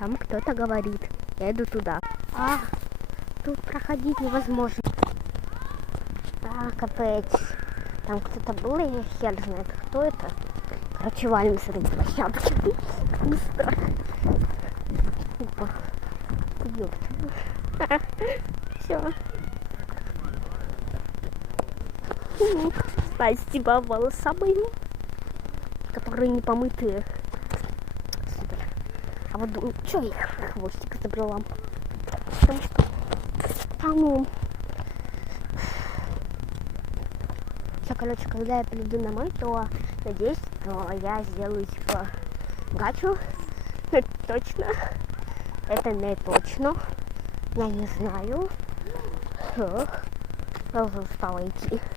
Там кто-то говорит. Я иду туда. Тут проходить невозможно. Капец. Там кто-то был, я хер знает, кто это. Короче, валим с этой площадки. Быстро. Опа. Все. Спасибо волосам моим, которые не помытые. Супер. А вот думаю, что я хвостик забрала? Потому что все, короче, когда я приду домой, то надеюсь, что я сделаю типа гачу. Точно. Это не точно. Я не знаю. Я уже устала идти.